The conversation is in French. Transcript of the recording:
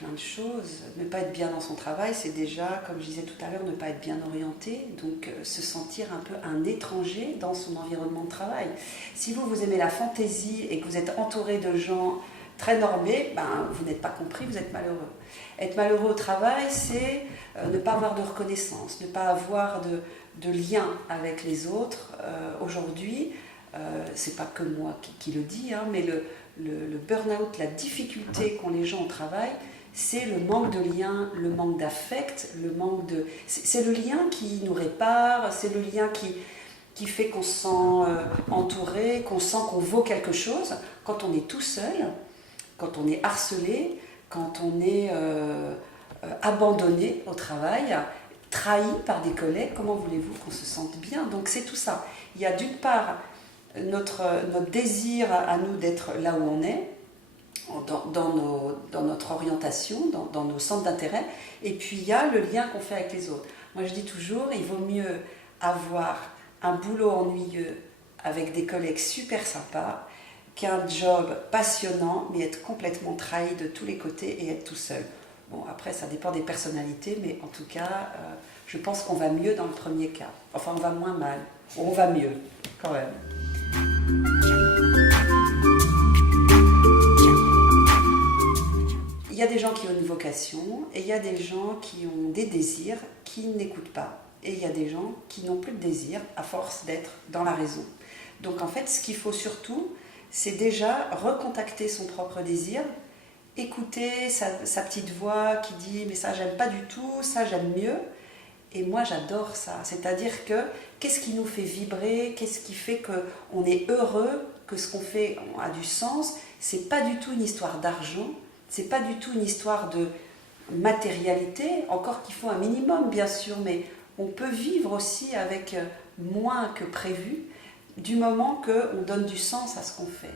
plein de choses. Ne pas être bien dans son travail, c'est déjà, comme je disais tout à l'heure, ne pas être bien orienté, donc se sentir un peu un étranger dans son environnement de travail. Si vous aimez la fantaisie et que vous êtes entouré de gens très normés, ben, vous n'êtes pas compris, vous êtes malheureux. Être malheureux au travail, c'est ne pas avoir de reconnaissance, ne pas avoir de lien avec les autres. Aujourd'hui, c'est pas que moi qui le dis, hein, mais le burn-out, la difficulté qu'ont les gens au travail, c'est le manque de lien, le manque d'affect, c'est le lien qui nous répare, c'est le lien qui fait qu'on se sent entouré, qu'on sent qu'on vaut quelque chose. Quand on est tout seul, quand on est harcelé, quand on est abandonné au travail, trahi par des collègues, comment voulez-vous qu'on se sente bien? Donc c'est tout ça. Il y a d'une part notre désir à nous d'être là où on est, dans notre orientation, dans nos centres d'intérêt, et puis il y a le lien qu'on fait avec les autres. Moi je dis toujours, il vaut mieux avoir un boulot ennuyeux avec des collègues super sympas qu'un job passionnant mais être complètement trahi de tous les côtés et être tout seul. Bon, après ça dépend des personnalités, mais en tout cas je pense qu'on va mieux dans le premier cas. Enfin on va moins mal, ou on va mieux quand même. Il y a des gens qui ont une vocation et il y a des gens qui ont des désirs qui n'écoutent pas. Et il y a des gens qui n'ont plus de désir à force d'être dans la raison. Donc en fait, ce qu'il faut surtout, c'est déjà recontacter son propre désir, écouter sa petite voix qui dit « mais ça j'aime pas du tout, ça j'aime mieux ». Et moi j'adore ça, c'est-à-dire que qu'est-ce qui nous fait vibrer, qu'est-ce qui fait qu'on est heureux, que ce qu'on fait a du sens. C'est pas du tout une histoire d'argent, c'est pas du tout une histoire de matérialité, encore qu'il faut un minimum bien sûr, mais on peut vivre aussi avec moins que prévu, du moment qu'on donne du sens à ce qu'on fait.